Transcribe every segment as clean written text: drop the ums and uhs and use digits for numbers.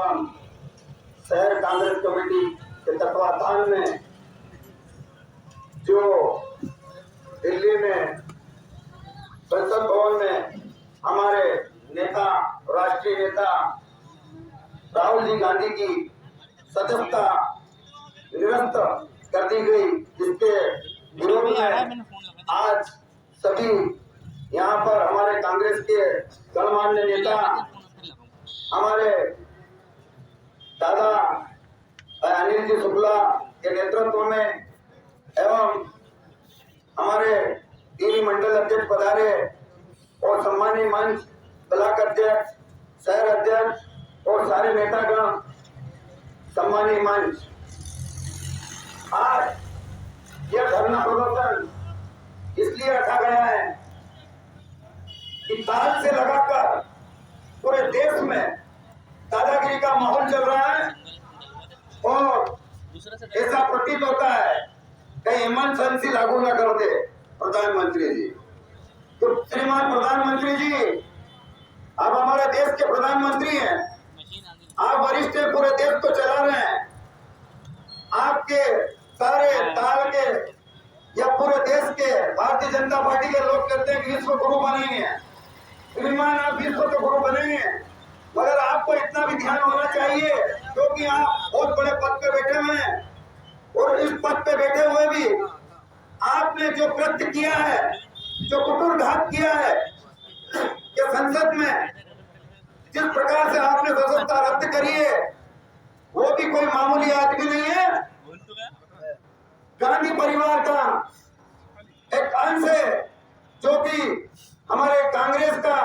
एवं शहर कांग्रेस कमेटी के तत्वाधान में जो दिल्ली में संसद भवन में हमारे नेता, राष्ट्रीय नेता राहुल जी गांधी की सदस्यता निरस्त कर दी गई, जिसके विरोध में आज सभी यहाँ पर हमारे कांग्रेस के गणमान्य नेता, हमारे दादा अनिल जी शुक्ला के नेतृत्व में एवं हमारे तीन मंडल अध्यक्ष पधारे और सम्मानीय मंच, ब्लॉक अध्यक्ष, शहर अध्यक्ष और सारे नेतागण, सम्मानीय मंच। आज यह धरना प्रदर्शन इसलिए रखा गया है कि साल से लगाकर पूरे देश में दादागिरी का माहौल चल रहा है और ऐसा प्रतीत होता है कहीं इमरजेंसी लागू न कर दे प्रधानमंत्री जी। तो श्रीमान प्रधानमंत्री जी, आप हमारे देश के प्रधानमंत्री हैं, आप वरिष्ठ पूरे देश को चला रहे हैं, आपके सारे ताल के या पूरे देश के भारतीय जनता पार्टी के लोग कहते हैं कि विश्व गुरु बनेंगे, श्रीमान आप विश्व के गुरु बनेंगे, मगर आपको इतना भी ध्यान होना चाहिए क्योंकि आप बहुत बड़े पद पे बैठे हुए हैं और इस पद पे बैठे हुए भी आपने जो कृत्य किया है, जो कुटुरघात किया है कि संसद में जिस प्रकार से आपने सदस्यता रद्द करी है, वो भी कोई मामूली आदमी नहीं है। गांधी परिवार का एक अंश है जो कि हमारे कांग्रेस का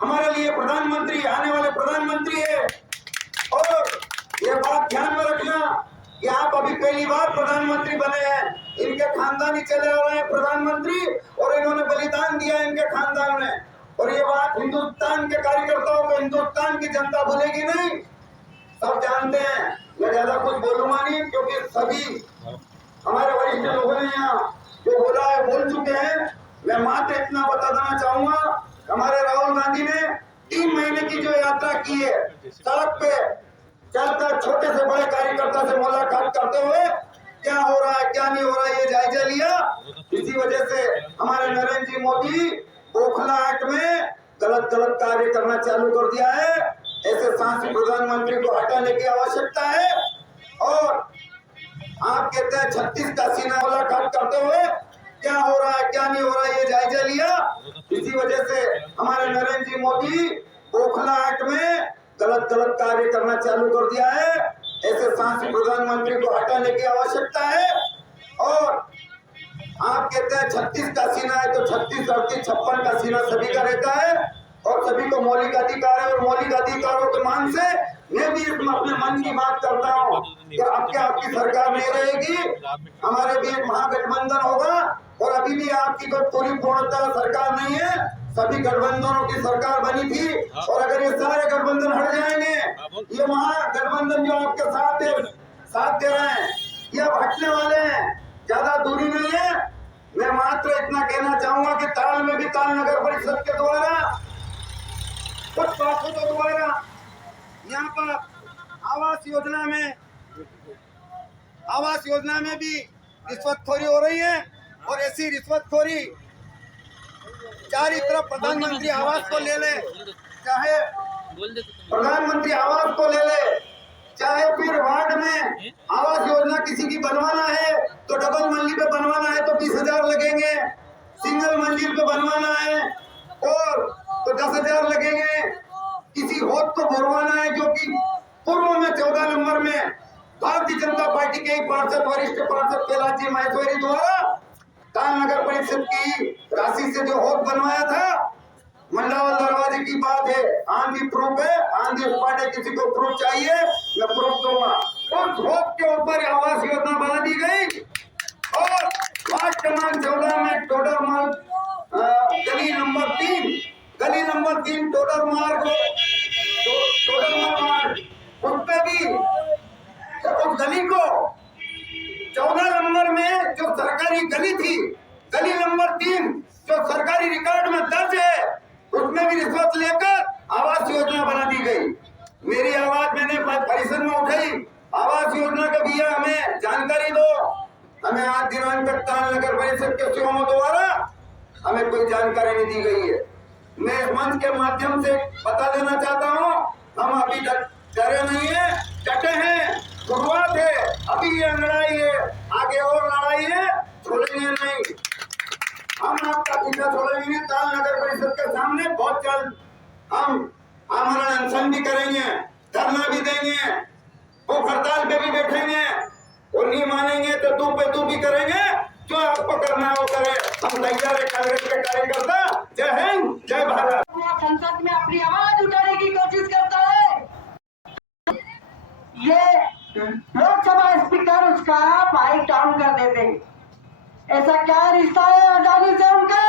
हमारे लिए प्रधानमंत्री, आने वाले प्रधानमंत्री है। और ये बात ध्यान में रखना कि आप अभी पहली बार प्रधानमंत्री बने हैं, इनके खानदान ही चले आ रहे हैं प्रधानमंत्री और इन्होंने बलिदान दिया है इनके खानदान ने। और ये बात हिंदुस्तान के कार्यकर्ताओं को, हिंदुस्तान की जनता भूलेगी नहीं, सब जानते हैं। मैं ज्यादा कुछ बोलूंगा नहीं क्योंकि सभी हमारे वरिष्ठ लोगों ने यहाँ जो बोला है बोल चुके हैं। मैं मात्र इतना बता देना चाहूंगा, हमारे राहुल गांधी ने 3 महीने की जो यात्रा की है, सड़क पे चलकर छोटे से बड़े कार्यकर्ता से मुलाकात करते हुए क्या हो रहा है क्या नहीं हो रहा है ये जायजा लिया। इसी वजह से हमारे नरेंद्र जी मोदी पोखलाहट में गलत कार्य करना चालू कर दिया है। ऐसे सांसद प्रधानमंत्री को हटाने की आवश्यकता है। और आप कहते हैं 36 का सीना मुलाकात करते हुए क्या हो रहा है क्या नहीं हो रहा है ये जायजा लिया। इसी वजह से हमारे नरेंद्र जी मोदी पोखलाहट में गलत कार्य करना चालू कर दिया है। ऐसे सांसद प्रधानमंत्री को हटाने की आवश्यकता है। और आप कहते हैं 36 का सीना है तो 36, 38, 56 का सीना सभी का रहता है और सभी को मौलिक अधिकार है। और मौलिक अधिकारों के मान से मैं भी अपने मन की बात करता हूँ कि अब क्या आपकी सरकार नहीं रहेगी, हमारे भी एक महागठबंधन होगा। और अभी भी आपकी कोई पूरी पूर्णतः सरकार नहीं है, सभी गठबंधनों की सरकार बनी थी। और अगर ये सारे गठबंधन हट जाएंगे, ये महागठबंधन जो आपके साथ दे रहे हैं, ये अब हटने वाले हैं, ज्यादा दूरी नहीं है। मैं मात्र इतना कहना चाहूंगा कि ताल में भी ताल नगर परिषद के द्वारा कुछ पार्षदों द्वारा यहाँ पर आवास योजना में भी रिश्वतखोरी हो रही है। और ऐसी रिश्वतखोरी चारों तरफ प्रधानमंत्री आवास को ले ले, चाहे प्रधानमंत्री आवास को ले ले, चाहे फिर वार्ड में आवास योजना किसी की बनवाना है तो डबल मंजिल पे बनवाना है तो 20,000 लगेंगे, सिंगल मंजिल पे बनवाना है और तो 10,000 लगेंगे। किसी होद को भरवाना है जो कि पूर्व में 14 नंबर में भारतीय जनता पार्टी के ही पार्षद, वरिष्ठ पार्षद कैलाश जी माहेश्वरी द्वारा ताल नगर परिषद की राशि से जो होद बनवाया था, मंडावल दरवाजे की बात है, आंधी प्रूफ है, आंधी पार्टी किसी को प्रूफ चाहिए मैं प्रूफ दूंगा। उस होद के ऊपर आवास योजना बना दी गई। और वार्ड क्रमांक 14 में टोडर मार्ग गली नंबर 3 टोडर मार्ग उस पे भी उस गली को 14 नंबर में जो सरकारी गली थी, गली नंबर 3 जो सरकारी रिकॉर्ड में दर्ज है, उसमें भी रिश्वत लेकर आवास योजना बना दी गई। मेरी आवाज आवास योजना का भी हमें जानकारी दो। हमें आज दिनांक तक ताल नगर परिषद के सेवाओं द्वारा हमें कोई जानकारी नहीं दी गई है। मैं इस मंच के माध्यम से बता देना चाहता हूँ, हम अभी डरे नहीं है, डटे हैं। शुरुआत है, अभी ये लड़ाई है, आगे और लड़ाई है, छोड़ेंगे नहीं। हम आपका पीछा छोड़ेंगे नहीं। ताल नगर परिषद के सामने बहुत जल्द हम आमरण अनशन भी करेंगे, धरना भी देंगे, भूख हड़ताल पे भी बैठेंगे। और नहीं मानेंगे तो तू पे तू भी करेंगे, जो आपको करना है वो करे। हम तैयार है कांग्रेस के कार्यकर्ता। जय हिंद, जय भारत। संसद में अपनी आवाज उठाने की कोशिश करता है। ये लोकसभा स्पीकर उसका माइक डाउन कर देते हैं। ऐसा क्या रिश्ता है अडानी से उनका?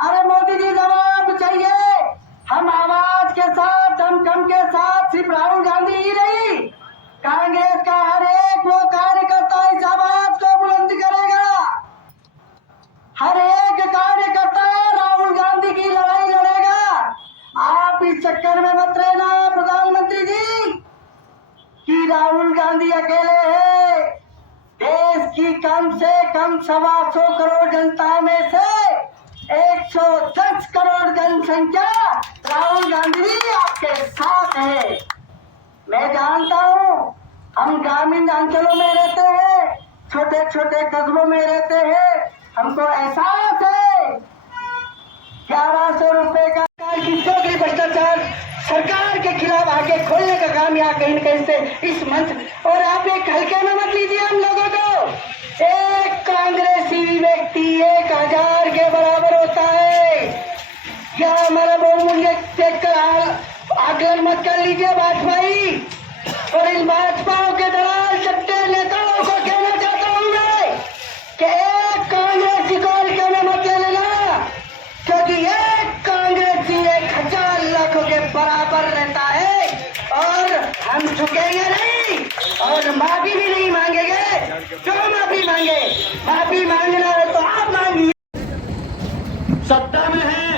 अरे मोदी जी जवाब चाहिए। हम आवाज के साथ, दमखम के साथ सिर्फ राहुल गांधी ही नहीं, कांग्रेस का हर एक वो कार्यकर्ता इस आवाज को बुलंद करेगा। हर एक कार्यकर्ता राहुल गांधी की लड़ाई लड़ेगा। आप इस चक्कर में मत रहना प्रधानमंत्री जी कि राहुल गांधी अकेले है। देश की कम से कम 125 करोड़ जनता में से 110 करोड़ जनसंख्या राहुल गांधी आपके साथ है। मैं जानता हूँ, हम ग्रामीण अंचलों में रहते हैं, छोटे छोटे कस्बों में रहते हैं, हमको एहसास है 1100 रुपए का किस्तों के भ्रष्टाचार सरकार के खिलाफ आगे खोलने का काम यहाँ कहीं न कहीं से इस मंच। और आप एक हल्के में मत लीजिए हम लोगों को। एक कांग्रेसी व्यक्ति 1000 के बराबर होता है। क्या हमारा बहुमूल्य देखकर आकलन मत कर लीजिए भाजपाई। और इन भाजपाओं के दलाल सट्टे नेताओं को कहना चाहता हूँ मैं कि एक कांग्रेसी को हल्के में मत ले लेना, क्योंकि एक कांग्रेसी 1000 लाखों के बराबर रहता है। और हम झुकेंगे नहीं और माफी भी नहीं मांगेंगे। जो माफी मांगे, माफी मांगना है तो आप मांगिए। सत्ता में है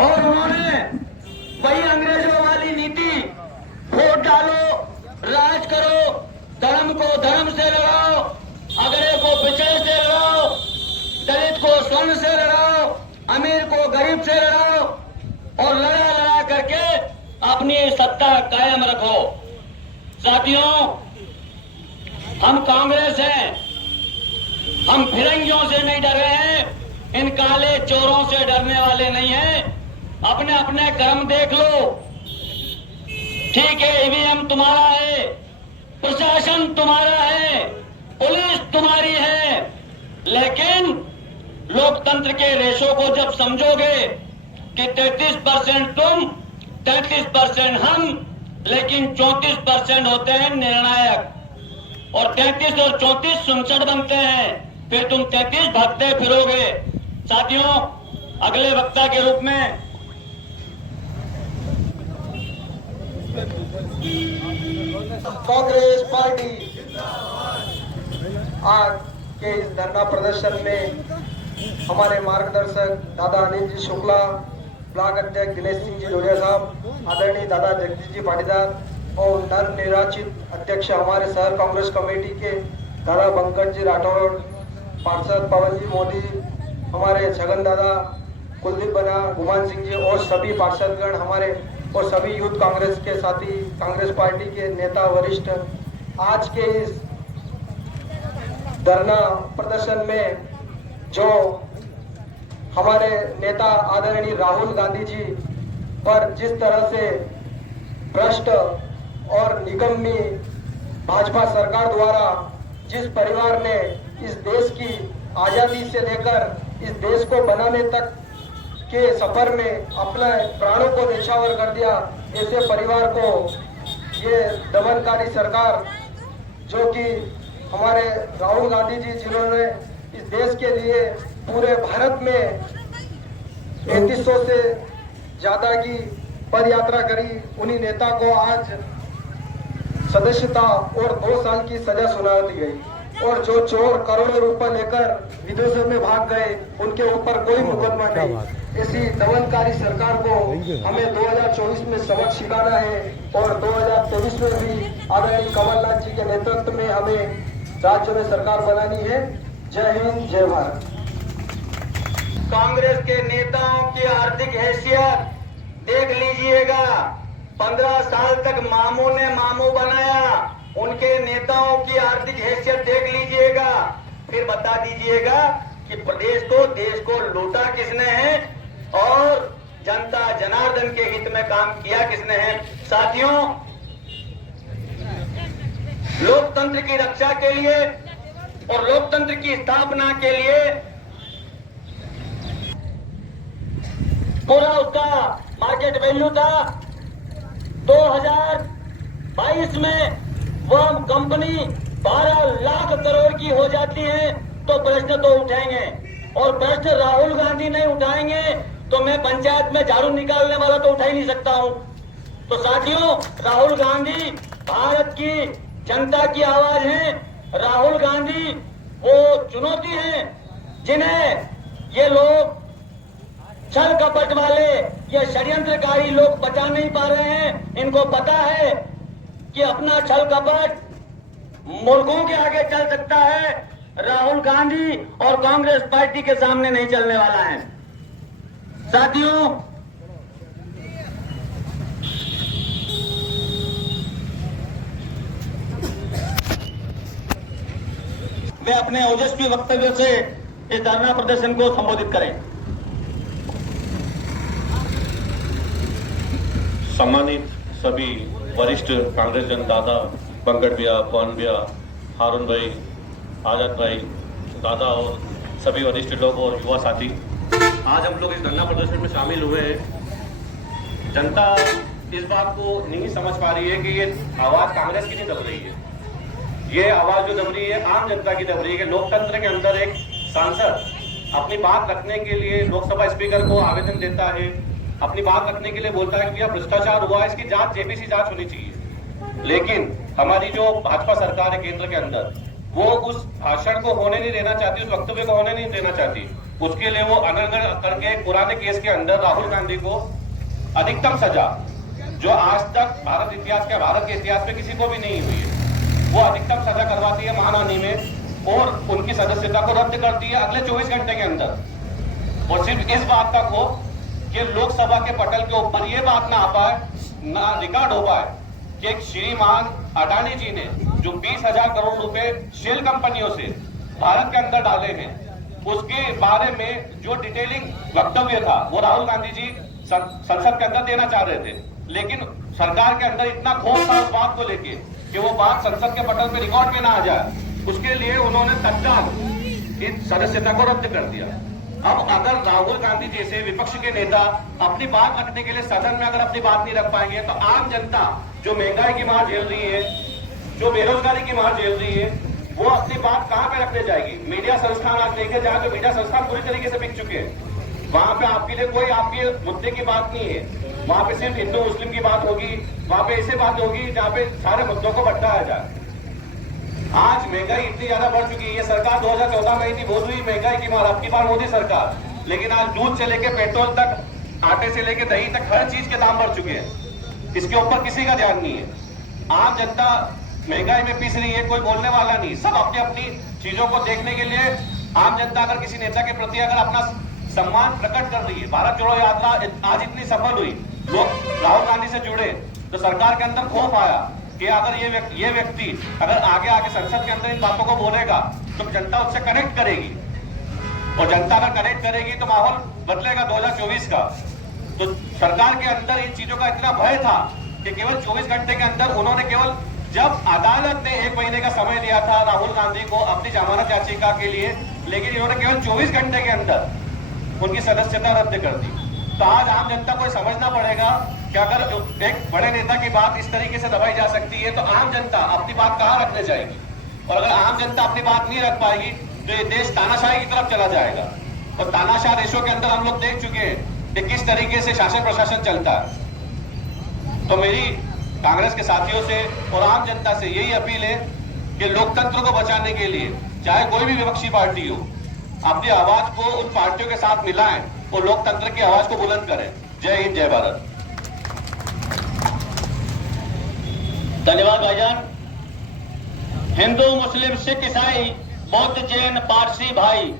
और उन्होंने वही अंग्रेजों वाली नीति, वोट डालो, राज करो, धर्म को धर्म से लड़ाओ, अगड़े को पिछड़े से लड़ाओ, दलित को स्वर्ण से लड़ाओ, अमीर को गरीब से लड़ाओ और लड़ा लड़ा करके अपनी सत्ता कायम रखो। साथियों, हम कांग्रेस हैं, हम फिरंगियों से नहीं डर रहे हैं, इन काले चोरों से डरने वाले नहीं हैं। अपने अपने कर्म देख लो। ठीक है, ईवीएम तुम्हारा है, प्रशासन तुम्हारा है, पुलिस तुम्हारी है, लेकिन लोकतंत्र के रेशों को जब समझोगे कि 33% तुम, 33% हम, लेकिन 34% होते हैं निर्णायक और 33 और 34 सुनसठ बनते हैं, फिर तुम 33 भागते फिरोगे। साथियों, अगले वक्ता के रूप में कांग्रेस पार्टी आज के इस धरना प्रदर्शन में हमारे मार्गदर्शक दादा अनिल जी शुक्ला, ब्लॉक अध्यक्ष दिनेश सिंह जी लोरिया साहब, आदरणीय दादा जगदीश जी पाटीदार और नव निर्वाचित अध्यक्ष हमारे शहर कांग्रेस कमेटी के दादा पंकज जी राठौर, पार्षद पवन जी मोदी, हमारे छगन दादा, कुलदीप बना, गुमान सिंह जी और सभी पार्षदगण हमारे और सभी यूथ कांग्रेस के साथी, कांग्रेस पार्टी के नेता वरिष्ठ, आज के इस धरना प्रदर्शन में जो हमारे नेता आदरणीय राहुल गांधी जी पर जिस तरह से भ्रष्ट और निकम्मी भाजपा सरकार द्वारा जिस परिवार ने इस देश की आजादी से लेकर इस देश को बनाने तक के सफर में अपने प्राणों को न्यौछावर कर दिया, ऐसे परिवार को ये दमनकारी सरकार, जो कि हमारे राहुल गांधी जी जिन्होंने इस देश के लिए पूरे भारत में 3500 से ज्यादा की पद यात्रा करी, उन्हीं नेता को आज सदस्यता और 2 साल की सजा सुना दी गई। और जो चोर करोड़ों रुपए लेकर विदेशों में भाग गए, उनके ऊपर कोई मुकदमा नहीं। ऐसी दमनकारी सरकार को हमें 2024 में सबक सिखाना है और 2023 2023 में भी आदरणीय कमलनाथ जी के नेतृत्व में हमें राज्य में सरकार बनानी है। जय हिंद, जय भारत। कांग्रेस के नेताओं की आर्थिक हैसियत देख लीजिएगा। 15 साल तक मामू ने मामू बनाया, उनके नेताओं की आर्थिक हैसियत देख लीजिएगा। फिर बता दीजिएगा कि देश को लूटा किसने है और जनता जनार्दन के हित में काम किया किसने है। साथियों, लोकतंत्र की रक्षा के लिए और लोकतंत्र की स्थापना के लिए पूरा उसका मार्केट वैल्यू था। 2022 में वह कंपनी 12 लाख करोड़ की हो जाती है तो प्रश्न तो उठाएंगे, और प्रश्न राहुल गांधी नहीं उठाएंगे तो मैं पंचायत में झाड़ू निकालने वाला तो उठा ही नहीं सकता हूं। तो साथियों, राहुल गांधी भारत की जनता की आवाज है। राहुल गांधी वो चुनौती है जिन्हें ये लोग छल कपट वाले, ये षड्यंत्रकारी लोग बचा नहीं पा रहे हैं। इनको पता है कि अपना छल कपट मुल्कों के आगे चल सकता है, राहुल गांधी और कांग्रेस पार्टी के सामने नहीं चलने वाला है। साथियों, वे अपने ओजस्वी वक्तव्य से इस धरना प्रदर्शन को संबोधित करें। सम्मानित सभी वरिष्ठ कांग्रेस जन दादा, पंकज भैया, पवन भैया, हारून भाई, आजाद भाई, दादा और सभी वरिष्ठ लोग और युवा साथी, आज हम लोग इस धरना प्रदर्शन में शामिल हुए हैं। जनता इस बात को नहीं समझ पा रही है कि ये आवाज कांग्रेस की नहीं दब रही है। ये आवाज जो दब रही है आम जनता की दब रही है। लोकतंत्र के अंदर एक सांसद अपनी बात रखने के लिए लोकसभा स्पीकर को आवेदन देता है, अपनी बात रखने के लिए बोलता है कि भैया भ्रष्टाचार हुआ है, इसकी जांच जेपीसी जांच होनी चाहिए। लेकिन हमारी जो भाजपा सरकार है केंद्र के अंदर, वो उस भाषण को होने नहीं देना चाहती, उस वक्तव्य को होने नहीं देना चाहती। उसके लिए वो अनर्गल करके पुराने केस के अंदर राहुल गांधी को अधिकतम सजा, जो आज तक भारत के इतिहास में किसी को भी नहीं हुई है, वो अधिकतम सजा करवाती है महानानी में और उनकी सदस्यता को रद्द करती है अगले 24 घंटे के अंदर। और सिर्फ इस बात तक हो कि लोकसभा के पटल के ऊपर ये बात ना आ पाए, ना रिकॉर्ड हो पाए कि एक श्रीमान अडानी जी ने जो 20,000 करोड़ रुपए शेल कंपनियों से भारत के अंदर डाले हैं, उसके बारे में जो डिटेलिंग वक्तव्य था वो राहुल गांधी जी संसद के अंदर देना चाह रहे थे। लेकिन सरकार के अंदर इतना खौफ था उस बात को लेके कि वो बात संसद के पटल पे रिकॉर्ड में ना आ जाए, उसके लिए उन्होंने तत्काल इस सदस्यता को रद्द कर दिया। अब अगर राहुल गांधी जैसे विपक्ष के नेता अपनी बात रखने के लिए सदन में अगर अपनी बात नहीं रख पाएंगे तो आम जनता जो महंगाई की मार झेल रही है, जो बेरोजगारी की मार झेल रही है, वो अपनी बात कहां पे रखने जाएगी। मीडिया संस्थान आज लेके जाए तो मीडिया संस्थान पूरी तरीके से बिक चुके हैं। वहां पे आपके लिए कोई आपके मुद्दे की बात नहीं है, वहां पे सिर्फ हिंदू मुस्लिम की बात होगी, वहां पे ऐसे बात होगी जहां पे सारे मुद्दों को भटकाया जाए। आज महंगाई इतनी ज्यादा बढ़ चुकी है। ये सरकार 2014 में इतनी बोल रही महंगाई की मार, आपकी बार मोदी सरकार, लेकिन आज दूध से लेके पेट्रोल तक, आटे से लेके दही तक हर चीज के दाम बढ़ चुके हैं। इसके ऊपर किसी का ध्यान नहीं है। आम जनता महंगाई में पिस रही है, कोई बोलने वाला नहीं। सब अपनी अपनी चीजों को देखने के लिए आम जनता अगर किसी नेता के प्रति अगर अपना सम्मान प्रकट कर रही है, भारत जोड़ो यात्रा आज इतनी सफल हुई, लोग राहुल गांधी से जुड़े, तो सरकार के अंदर खौफ आया कि अगर ये व्यक्ति अगर आगे संसद के अंदर इन बातों को बोलेगा तो जनता उससे कनेक्ट करेगी, और जनता अगर कनेक्ट करेगी तो माहौल बदलेगा 2024 का। तो सरकार के अंदर इन चीजों का इतना भय था कि केवल 24 घंटे के अंदर उन्होंने केवल, जब अदालत ने 1 महीने का समय दिया था राहुल गांधी को अपनी जमानत याचिका के लिए, लेकिन इन्होंने केवल 24 घंटे के अंदर उनकी सदस्यता रद्द कर दी। तो आज आम जनता को समझना पड़ेगा कि अगर एक बड़े नेता की बात इस तरीके से दबाई जा सकती है तो आम जनता अपनी बात कहां रखने जाएगी। और अगर आम जनता अपनी बात नहीं रख पाएगी तो ये देश तानाशाही की तरफ चला जाएगा। और तानाशाह देशों के अंदर हम लोग देख चुके हैं कि किस तरीके से शासन प्रशासन चलता है। तो मेरी कांग्रेस के साथियों से और आम जनता से यही अपील है कि लोकतंत्र को बचाने के लिए चाहे कोई भी विपक्षी पार्टी हो, अपनी आवाज को उन पार्टियों के साथ मिलाएं और लोकतंत्र की आवाज को बुलंद करें। जय हिंद, जय भारत। धन्यवाद भाईजान। हिंदू, मुस्लिम, सिख, ईसाई, बौद्ध, जैन, पारसी भाई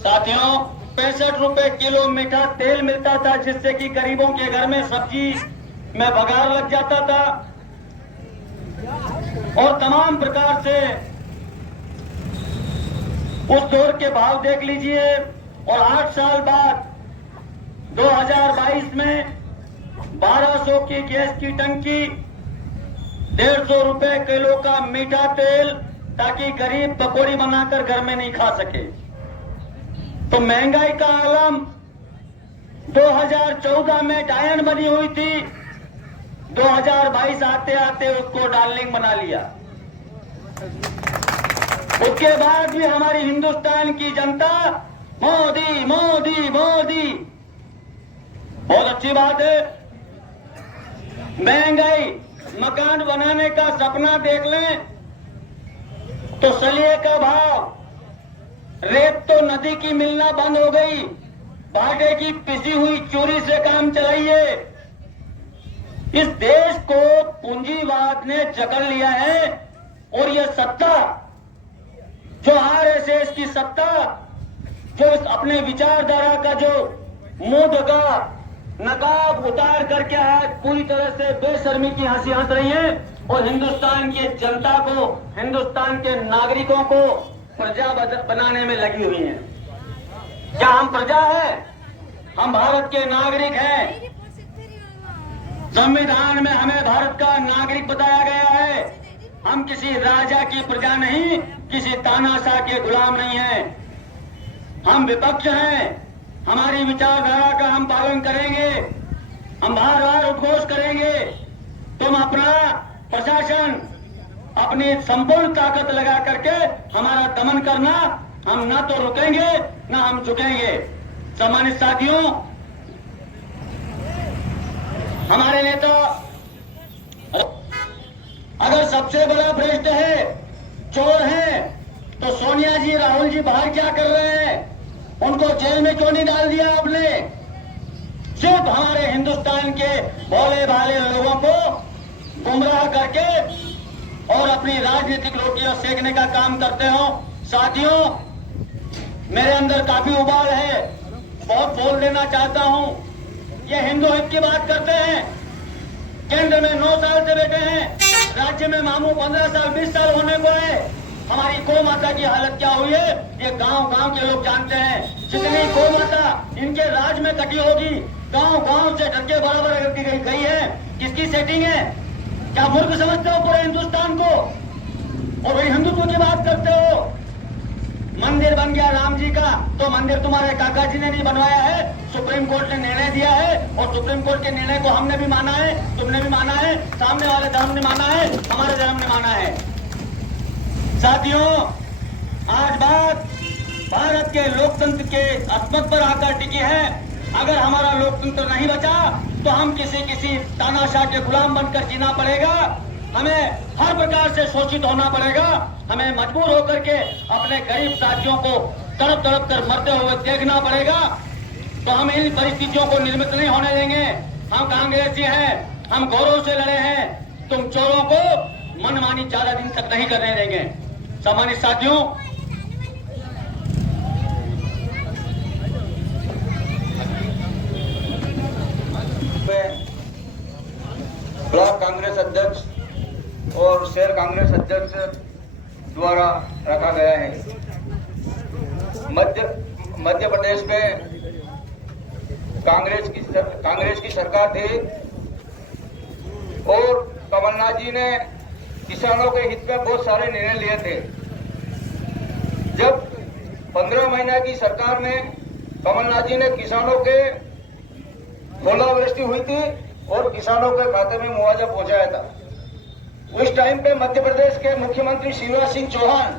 साथियों, 65 रुपए किलो मीठा तेल मिलता था, जिससे कि गरीबों के घर में सब्जी में बघार लग जाता था और तमाम प्रकार से उस दौर के भाव देख लीजिए। और 8 साल बाद 2022 में 1200 की गैस की टंकी, 150 रुपए किलो का मीठा तेल, ताकि गरीब पकौड़ी बनाकर घर में नहीं खा सके। तो महंगाई का आलम 2014 में डायन बनी हुई थी, 2022 आते आते उसको डार्लिंग बना लिया। उसके बाद भी हमारी हिंदुस्तान की जनता मोदी मोदी मोदी, बहुत अच्छी बात है। महंगाई, मकान बनाने का सपना देख लें तो सलिए का भाव, रेत तो नदी की मिलना बंद हो गई, भाटे की पिसी हुई चूरी से काम चलाइए। इस देश को पूंजीवाद ने जकड़ लिया है और यह सत्ता, जो आरएसएस की सत्ता, जो अपने विचारधारा का जो मुंह ढका नकाब उतार करके आज पूरी तरह से बेशर्मी की हंसी हंस रही है और हिंदुस्तान की जनता को, हिंदुस्तान के नागरिकों को प्रजा बनाने में लगी हुई है। क्या हम प्रजा है? हम भारत के नागरिक हैं। संविधान में हमें भारत का नागरिक बताया गया है। हम किसी राजा की प्रजा नहीं, किसी तानाशाह के गुलाम नहीं हैं। हम विपक्ष हैं। हमारी विचारधारा का हम पालन करेंगे। हम बार बार उद्घोष करेंगे, तुम अपना प्रशासन, अपनी संपूर्ण ताकत लगा करके हमारा दमन करना, हम ना तो रुकेंगे ना हम झुकेंगे। सम्मानित साथियों, हमारे नेता अगर सबसे बड़ा भ्रष्ट है, चोर है, तो सोनिया जी, राहुल जी बाहर क्या कर रहे हैं? उनको जेल में क्यों नहीं डाल दिया आपने? सिर्फ हमारे हिंदुस्तान के भोले भाले लोगों को गुमराह करके और अपनी राजनीतिक रोटियां सेकने का काम करते हो। साथियों, मेरे अंदर काफी उबाल है, बहुत बोल देना चाहता हूं। ये हिंदू हित की बात करते हैं, केंद्र में 9 साल से बैठे हैं, राज्य में मामू 15 साल 20 साल होने को है। हमारी गौ माता की हालत क्या हुई है ये गांव गांव के लोग जानते हैं। जितनी गौ माता इनके राज में कटी होगी, गांव गांव से ढके बराबर गई है। किसकी सेटिंग है? क्या मूर्ख समझते हो पूरे हिंदुस्तान को? और वही हिंदुत्व की बात करते हो। मंदिर बन गया राम जी का, तो मंदिर तुम्हारे काका जी ने नहीं बनवाया है, सुप्रीम कोर्ट ने निर्णय दिया है और सुप्रीम कोर्ट के निर्णय को हमने भी माना है, तुमने भी माना है, सामने वाले धर्म ने माना है, हमारे धर्म ने माना है। साथियों, आज बात भारत के लोकतंत्र के अस्मत पर आकर टिकी है। अगर हमारा लोकतंत्र नहीं बचा तो हम किसी तानाशाह के गुलाम बनकर जीना पड़ेगा। हमें हर प्रकार से शोषित होना पड़ेगा। हमें मजबूर होकर के अपने गरीब साथियों को तड़प तड़प कर मरते हुए देखना पड़ेगा। तो हम इन परिस्थितियों को निर्मित नहीं होने देंगे। हम कांग्रेसी हैं, हम गौरव से लड़े हैं। तुम चोरों को मनमानी ज्यादा दिन तक नहीं करने देंगे। सम्मानित साथियों, ब्लॉक कांग्रेस अध्यक्ष और शहर कांग्रेस अध्यक्ष द्वारा रखा गया है। मध्य प्रदेश में कांग्रेस की सरकार थी और कमलनाथ जी ने किसानों के हित में बहुत सारे निर्णय लिए थे। जब 15 महीने की सरकार में कमलनाथ जी ने किसानों के ओलावृष्टि हुई थी और किसानों के खाते में मुआवजा पहुंचाया था। उस टाइम पे मध्य प्रदेश के मुख्यमंत्री शिवराज सिंह चौहान